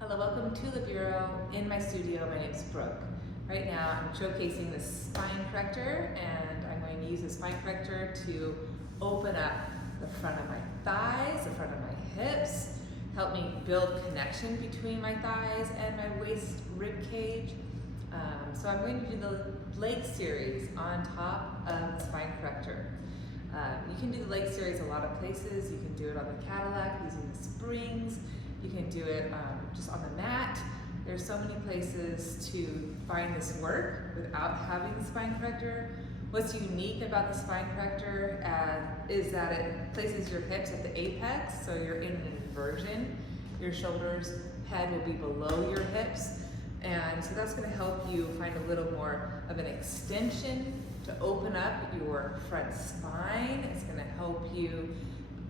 Hello, welcome to the Bureau. In my studio, my name is Brooke. Right now I'm showcasing the spine corrector, and I'm going to use the spine corrector to open up the front of my thighs, the front of my hips, help me build connection between my thighs and my waist rib cage. So I'm going to do the leg series on top of the spine corrector. You can do the leg series a lot of places. You can do it on the Cadillac using the springs. You can do it just on the mat. There's so many places to find this work without having the spine corrector. What's unique about the spine corrector is that it places your hips at the apex, so you're in an inversion. Your shoulders, head will be below your hips, and so that's going to help you find a little more of an extension to open up your front spine. It's going to help you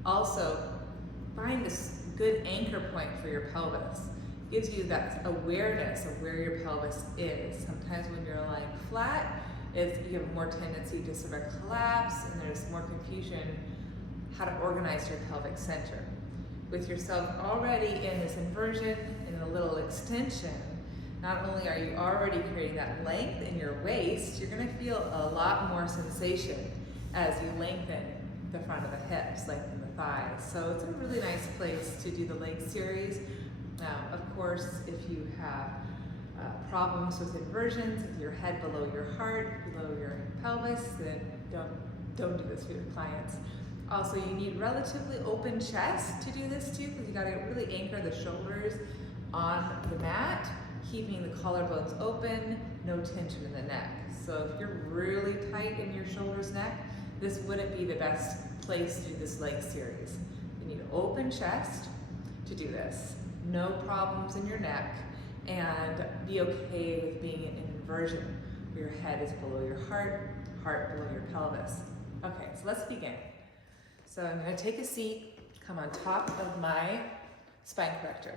also find this good anchor point for your pelvis. Gives you that awareness of where your pelvis is. Sometimes when you're lying flat, you have more tendency to sort of collapse, and there's more confusion how to organize your pelvic center. With yourself already in this inversion and a little extension, not only are you already creating that length in your waist, you're going to feel a lot more sensation as you lengthen the front of the hips, lengthen the thighs. So it's a really nice place to do the leg series. Of course, if you have problems with inversions, with your head below your heart, below your pelvis, then don't do this for your clients. Also, you need relatively open chest to do this too, because you got to really anchor the shoulders on the mat, keeping the collarbones open, no tension in the neck. So if you're really tight in your shoulders, neck, this wouldn't be the best place to do this leg series. You need an open chest to do this. No problems in your neck, and be okay with being in inversion where your head is below your heart, heart below your pelvis. Okay, so let's begin. So I'm going to take a seat, come on top of my spine corrector.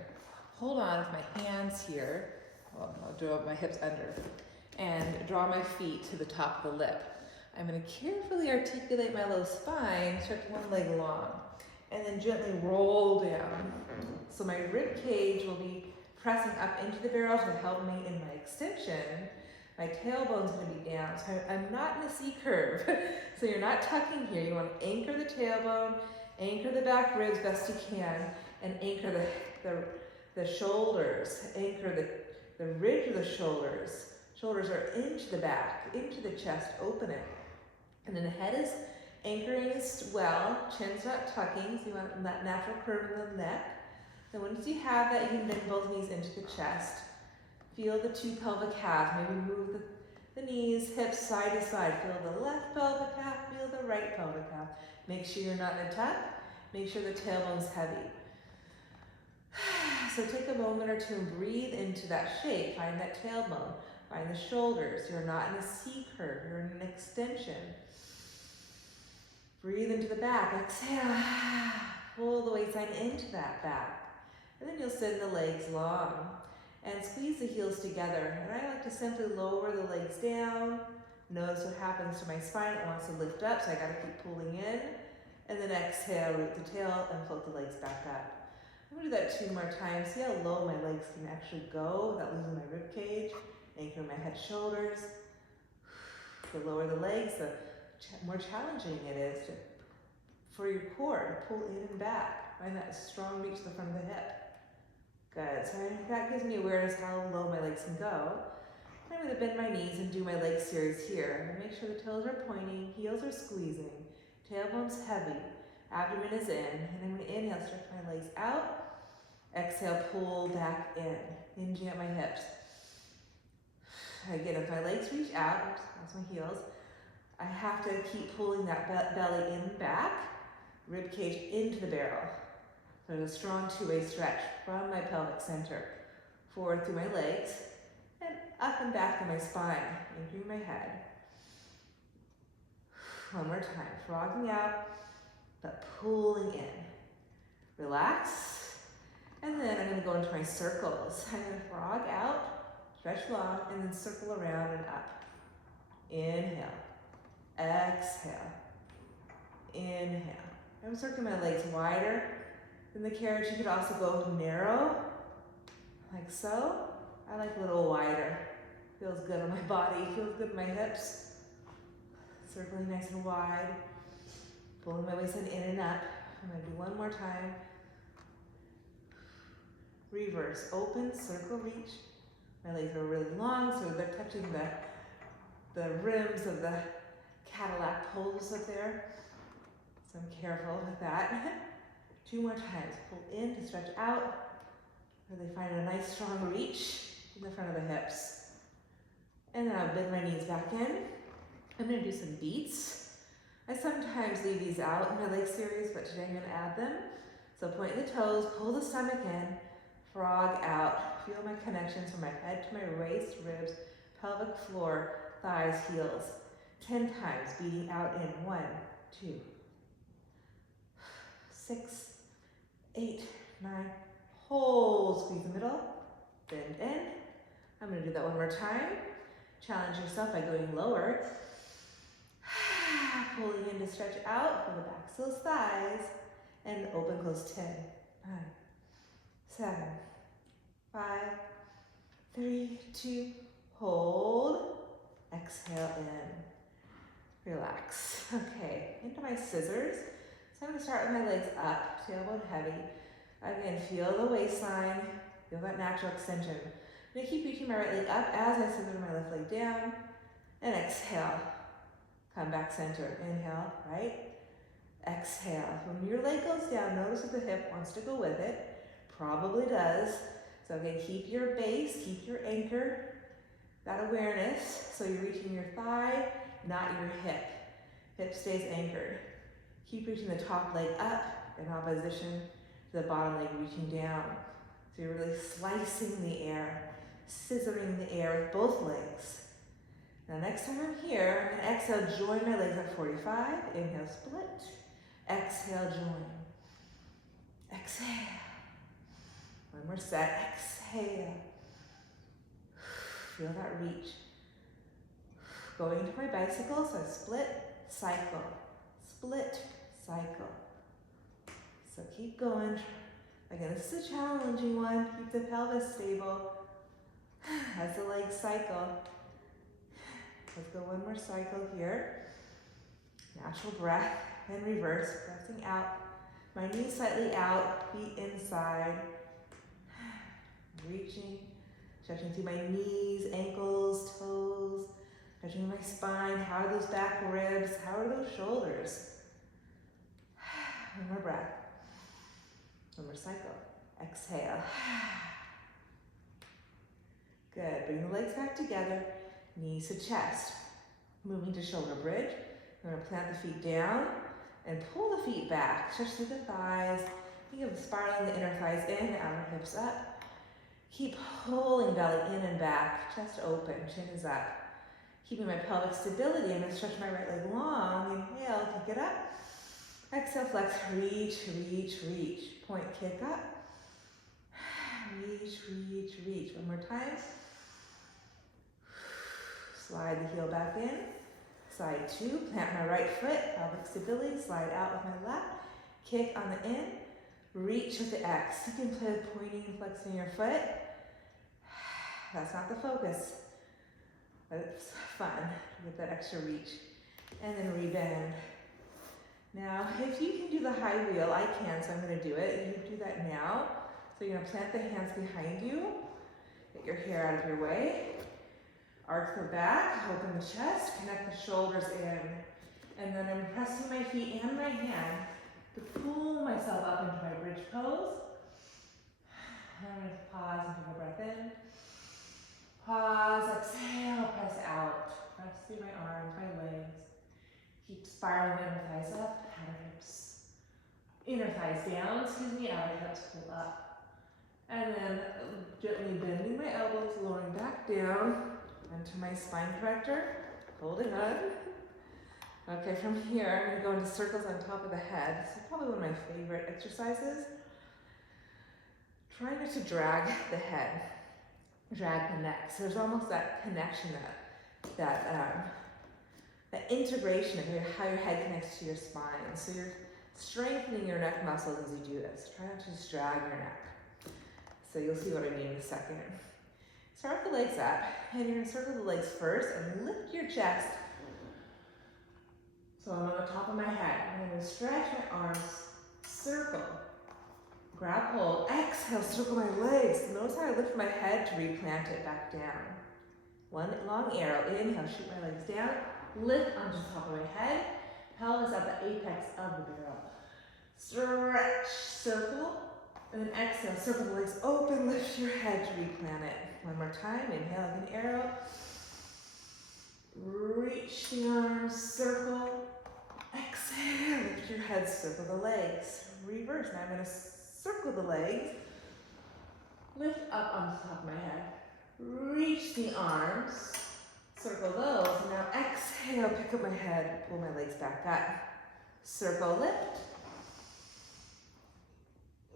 Hold on with my hands here. I'll draw my hips under and draw my feet to the top of the lip. I'm going to carefully articulate my low spine, stretch one leg long, and then gently roll down. So my rib cage will be pressing up into the barrel to help me in my extension. My tailbone's going to be down, so I'm not in a C curve. So you're not tucking here. You want to anchor the tailbone, anchor the back ribs best you can, and anchor the shoulders, anchor the ridge of the shoulders. Shoulders are into the back, into the chest, open it. And then the head is anchoring as well, chin's not tucking, so you want that natural curve in the neck. Then once you have that, you can bend both knees into the chest. Feel the two pelvic halves, maybe move the knees, hips side to side. Feel the left pelvic half, feel the right pelvic half. Make sure you're not in a tuck, make sure the tailbone's heavy. So take a moment or two and breathe into that shape. Find that tailbone, find the shoulders. You're not in a C curve, you're in an extension. Breathe into the back, exhale. Pull the waistline into that back. And then you'll send the legs long and squeeze the heels together. And I like to simply lower the legs down. Notice what happens to my spine. It wants to lift up, so I gotta keep pulling in. And then exhale, root the tail, and float the legs back up. I'm gonna do that 2 more times. See how low my legs can actually go without losing my rib cage. Anchor my head, shoulders. The lower the legs, the more challenging it is for your core to pull in and back. Find that strong reach to the front of the hip. Good. So that gives me awareness how low my legs can go. I'm going to bend my knees and do my leg series here. Make sure the toes are pointing, heels are squeezing, tailbone's heavy, abdomen is in, and I'm going to inhale, stretch my legs out. Exhale, pull back in, hinging at my hips. Again, if my legs reach out, that's my heels, I have to keep pulling that belly in and back, rib cage into the barrel. So there's a strong two-way stretch from my pelvic center, forward through my legs, and up and back to my spine, anchoring my head. One more time, frogging out, but pulling in. Relax, and then I'm going to go into my circles. I'm going to frog out, stretch long, and then circle around and up. Inhale. Exhale. Inhale. I'm circling my legs wider than the carriage. You could also go narrow like so. I like a little wider. Feels good on my body, feels good in my hips. Circling nice and wide. Pulling my waistline in and up. I'm gonna do one more time. Reverse, open, circle, reach. My legs are really long, so they're touching the rims of the Cadillac poles up there. So I'm careful with that. 2 more times. Pull in to stretch out. Really find a nice strong reach in the front of the hips. And then I'll bend my knees back in. I'm gonna do some beats. I sometimes leave these out in my leg series, but today I'm gonna add them. So point the toes, pull the stomach in, frog out. Feel my connections from my head to my waist, ribs, pelvic floor, thighs, heels. 10 times, beating out in 1, 2, 6, 8, 9, hold, squeeze the middle, bend in. I'm gonna do that one more time. Challenge yourself by going lower. Pulling in to stretch out, pull the backs of those thighs, and open, close 10, 9, 7, 5, 3, 2, hold, exhale in, relax. Okay, into my scissors. So I'm gonna start with my legs up, tailbone heavy. Again, feel the waistline, feel that natural extension. I'm gonna keep reaching my right leg up as I scissor my left leg down, and exhale. Come back center, inhale, right? Exhale. When your leg goes down, notice if the hip wants to go with it. Probably does. So again, keep your base, keep your anchor, that awareness. So you're reaching your thigh, not your hip. Hip stays anchored. Keep reaching the top leg up in opposition to the bottom leg reaching down. So you're really slicing the air, scissoring the air with both legs. Now next time I'm here, I'm gonna exhale, join my legs at 45. Inhale, split. Exhale, join. Exhale. One more set, exhale. Feel that reach. Going to my bicycle, so split, cycle. Split, cycle. So keep going. Again, this is a challenging one. Keep the pelvis stable as the legs cycle. Let's go one more cycle here. Natural breath and reverse, pressing out. My knees slightly out, feet inside. Reaching, stretching through my knees, ankles, toes, stretching my spine. How are those back ribs? How are those shoulders? One more breath. One more cycle. Exhale. Good. Bring the legs back together. Knees to chest. Moving to shoulder bridge. I'm going to plant the feet down and pull the feet back. Stretch through the thighs. Think of spiraling the inner thighs in, outer hips up. Keep pulling belly in and back. Chest open. Chin is up. Keeping my pelvic stability. I'm going to stretch my right leg long. Inhale. Kick it up. Exhale. Flex. Reach, reach, reach. Point. Kick up. Reach, reach, reach. One more time. Slide the heel back in. Side 2, plant my right foot, pelvic stability, slide out with my left. Kick on the in, reach with the X. You can play with pointing and flexing your foot. That's not the focus, but it's fun to get that extra reach. And then rebend. Now, if you can do the high wheel, I can, so I'm gonna do it. You do that now. So you're gonna plant the hands behind you, get your hair out of your way. Arch the back, open the chest, connect the shoulders in. And then I'm pressing my feet and my hand to pull myself up into my bridge pose. I'm going to pause and take a breath in. Pause, exhale, press out. Press through my arms, my legs. Keep spiraling my inner thighs up, outer hips. Inner thighs down, outer hips pull up. And then gently bending my elbows, lowering back down. Into my spine corrector, holding on. Okay, from here, I'm gonna go into circles on top of the head. This is probably one of my favorite exercises. Try not to drag the head, drag the neck. So there's almost that connection, that integration of how your head connects to your spine. So you're strengthening your neck muscles as you do this. Try not to just drag your neck. So you'll see what I mean in a second. Start with the legs up, and you're gonna circle the legs first and lift your chest. So I'm on the top of my head. I'm gonna stretch my arms, circle, grab hold, exhale, circle my legs. Notice how I lift my head to replant it back down. One long arrow, inhale, shoot my legs down, lift onto the top of my head, pelvis at the apex of the barrel. Stretch, circle, and then exhale, circle the legs open, lift your head to replant it. One more time, inhale like an arrow. Reach the arms, circle, exhale, lift your head, circle the legs. Reverse, now I'm gonna circle the legs, lift up on the top of my head. Reach the arms, circle those, and now exhale, pick up my head, pull my legs back up. Circle, lift.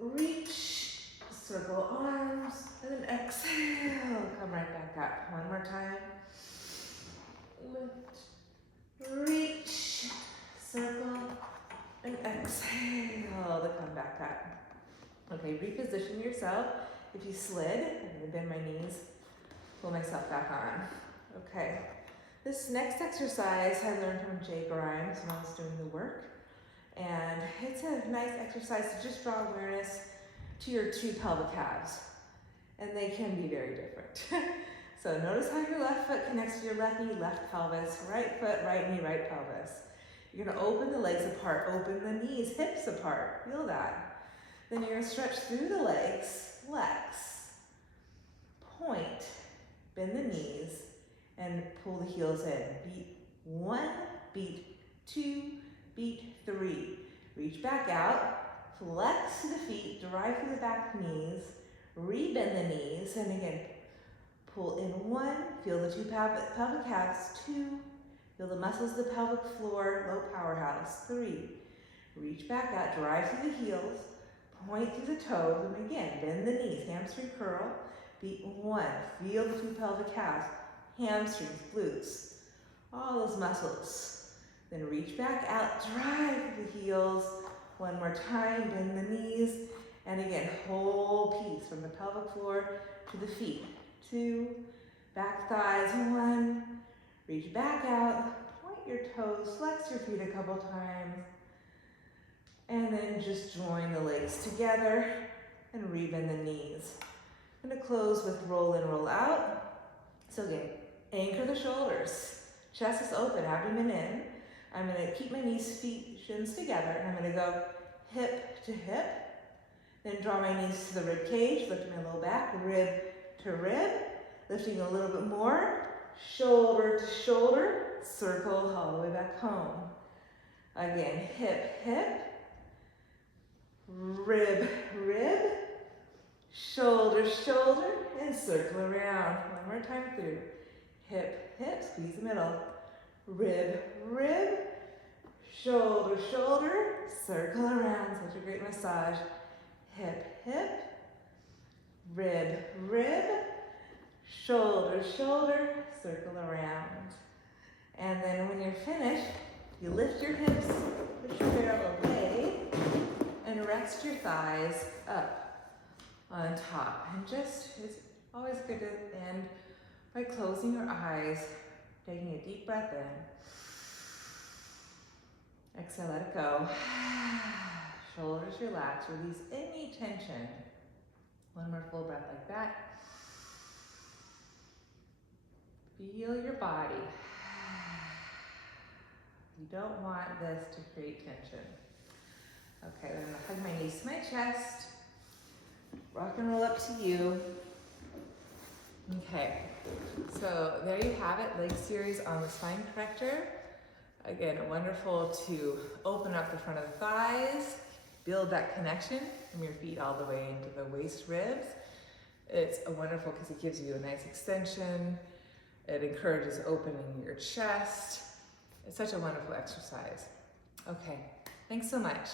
Reach, circle arms, and then exhale, come right back up. One more time. Lift, reach, circle, and exhale to come back up. Okay, reposition yourself. If you slid, I'm gonna bend my knees, pull myself back on. Okay, this next exercise I learned from Jay Grimes when I was doing the work. And it's a nice exercise to just draw awareness to your two pelvic calves. And they can be very different. So notice how your left foot connects to your left knee, left pelvis, right foot, right knee, right pelvis. You're gonna open the legs apart, open the knees, hips apart, feel that. Then you're gonna stretch through the legs, flex, point, bend the knees, and pull the heels in. Beat 1, beat 2, beat 3. Reach back out, flex to the feet, drive through the back knees, re-bend the knees, and again, pull in 1, feel the two pelvic calves, 2, feel the muscles of the pelvic floor, low powerhouse, 3. Reach back out, drive through the heels, point through the toes, and again, bend the knees, hamstring curl, beat 1, feel the two pelvic calves, hamstrings, glutes, all those muscles. Then reach back out, drive the heels. One more time, bend the knees. And again, whole piece from the pelvic floor to the feet. 2, back thighs, 1. Reach back out, point your toes, flex your feet a couple times. And then just join the legs together and re-bend the knees. I'm gonna close with roll in, roll out. So again, anchor the shoulders. Chest is open, abdomen in. I'm gonna keep my knees, feet, shins together, and I'm gonna go hip to hip, then draw my knees to the rib cage, lift my low back, rib to rib, lifting a little bit more, shoulder to shoulder, circle all the way back home. Again, hip, hip, rib, rib, shoulder, shoulder, and circle around. One more time through. Hip, hip, squeeze the middle. Rib, rib, shoulder, shoulder, circle around. Such a great massage. Hip, hip, rib, rib, shoulder, shoulder, circle around. And then when you're finished, you lift your hips, push your barrel away, and rest your thighs up on top. And just, it's always good to end by closing your eyes, taking a deep breath in. Exhale, let it go. Shoulders relax, release any tension. One more full breath like that. Feel your body. You don't want this to create tension. Okay, then I'm gonna hug my knees to my chest. Rock and roll up to you. Okay, so there you have it, leg series on the spine corrector. Again, wonderful to open up the front of the thighs, build that connection from your feet all the way into the waist ribs. It's wonderful because it gives you a nice extension. It encourages opening your chest. It's such a wonderful exercise. Okay, thanks so much.